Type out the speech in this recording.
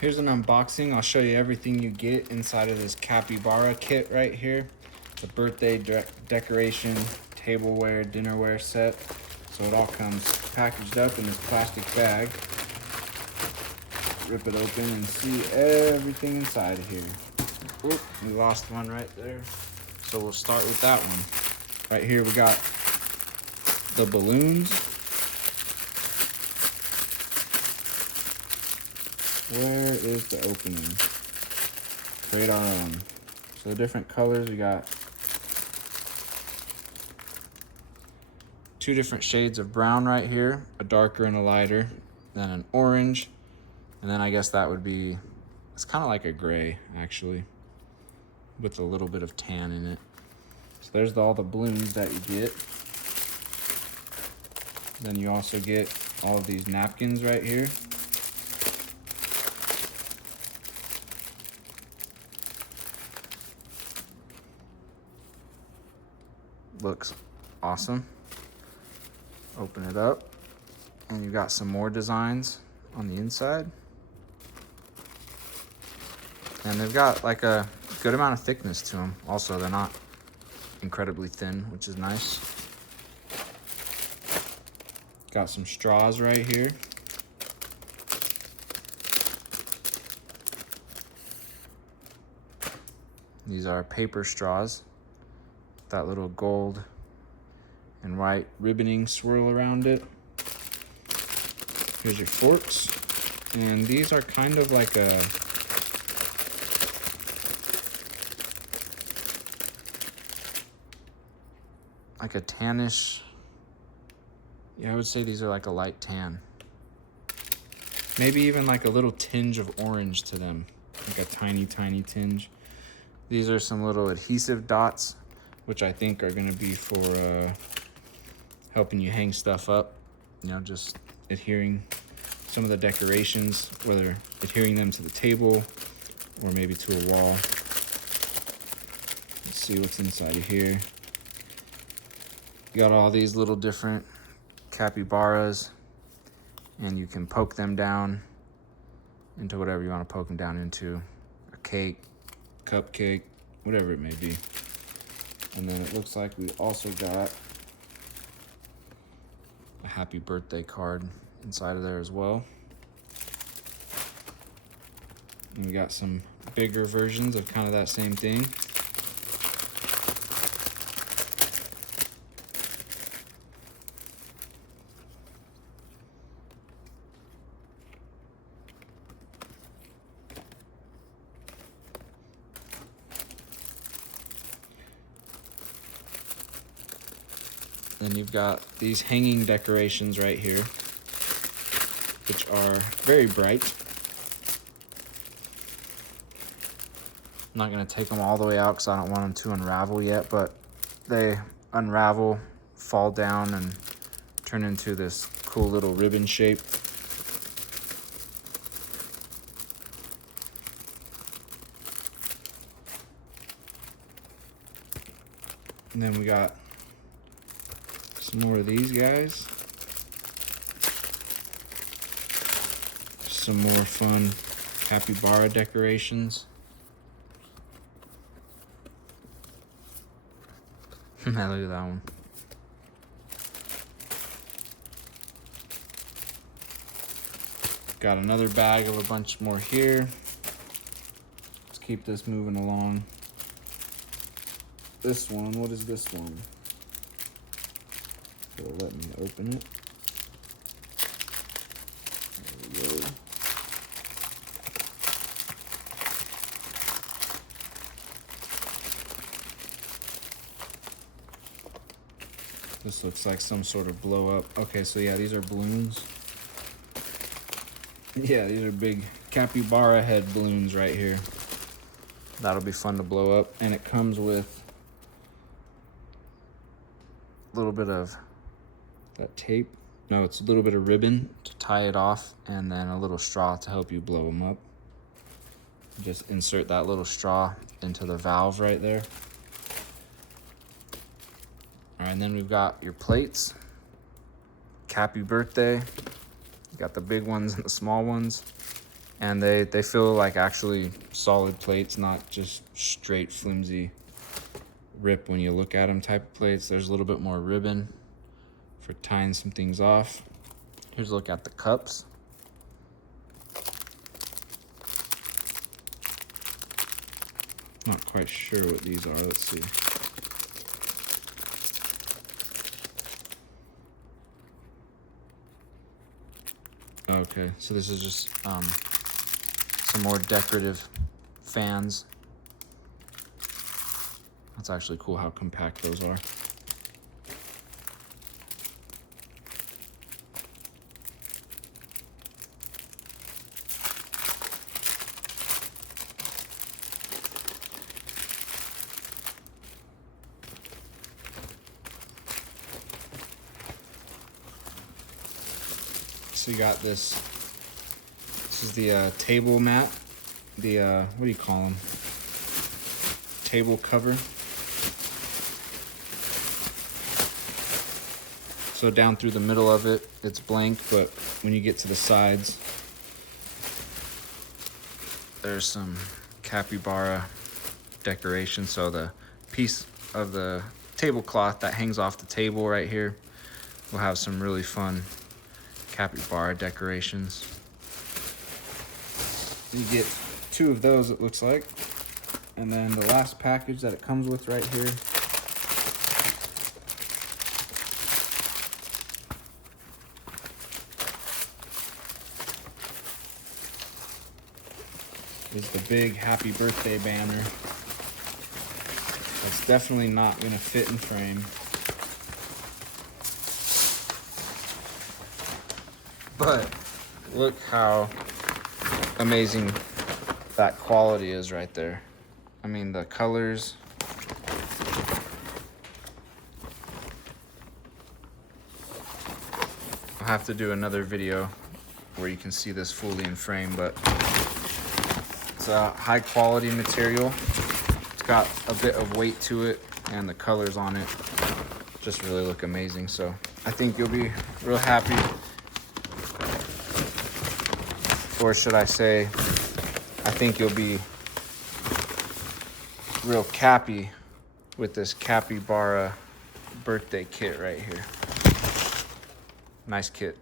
Here's an unboxing. I'll show you everything you get inside of this Capybara kit right here. It's a birthday decoration, tableware, dinnerware set. So it all comes packaged up in this plastic bag. Rip it open and see everything inside of here. Oop, we lost one right there. So we'll start with that one. Right here we got the balloons. Where is the opening? Create our own. So the different colors, we got 2 different shades of brown right here, a darker and a lighter, then an orange, and then I guess that would be, it's kind of like a gray actually, with a little bit of tan in it. So there's all the balloons that you get. Then you also get all of these napkins right here. Looks awesome. Open it up and you got some more designs on the inside. And they've got like a good amount of thickness to them. Also, they're not incredibly thin, which is nice. Got some straws right here. These are paper straws. That little gold and white ribboning swirl around it. Here's your forks. And these are kind of like a tannish. Yeah, I would say these are like a light tan. Maybe even like a little tinge of orange to them. Like a tiny, tiny tinge. These are some little adhesive dots, which I think are gonna be for helping you hang stuff up. You know, just adhering some of the decorations, whether adhering them to the table or maybe to a wall. Let's see what's inside of here. You got all these little different capybaras, and you can poke them down into whatever you want to poke them down into. A cake, cupcake, whatever it may be. And then it looks like we also got a happy birthday card inside of there as well. And we got some bigger versions of kind of that same thing. Then you've got these hanging decorations right here, which are very bright. I'm not gonna take them all the way out because I don't want them to unravel yet, but they unravel, fall down, and turn into this cool little ribbon shape. And then we got some more of these guys. Some more fun capybara decorations. Look at that one. Got another bag of a bunch more here. Let's keep this moving along. This one, what is this one? It'll let me open it. There we go. This looks like some sort of blow up. Okay, so yeah, these are balloons. Yeah, these are big capybara head balloons right here. That'll be fun to blow up. And it comes with a little bit of that tape. No, it's a little bit of ribbon to tie it off, and then a little straw to help you blow them up. Just insert that little straw into the valve right there. All right, and then we've got your plates. Happy birthday. You got the big ones and the small ones. And they feel like actually solid plates, not just straight flimsy rip when you look at them type of plates. There's a little bit more ribbon for tying some things off. Here's a look at the cups. Not quite sure what these are. Let's see. Okay, so this is just some more decorative fans. That's actually cool how compact those are. So you got this. This is the table mat. The what do you call them? Table cover. So down through the middle of it, it's blank, but when you get to the sides, there's some capybara decoration. So the piece of the tablecloth that hangs off the table right here will have some really fun capybara decorations. You get 2 of those, it looks like. And then the last package that it comes with right here is the big happy birthday banner. That's definitely not gonna fit in frame. But look how amazing that quality is right there. I mean, the colors. I'll have to do another video where you can see this fully in frame, but it's a high quality material. It's got a bit of weight to it, and the colors on it just really look amazing. So I think you'll be real happy, or should I say, I think you'll be real cappy with this capybara birthday kit right here. Nice kit.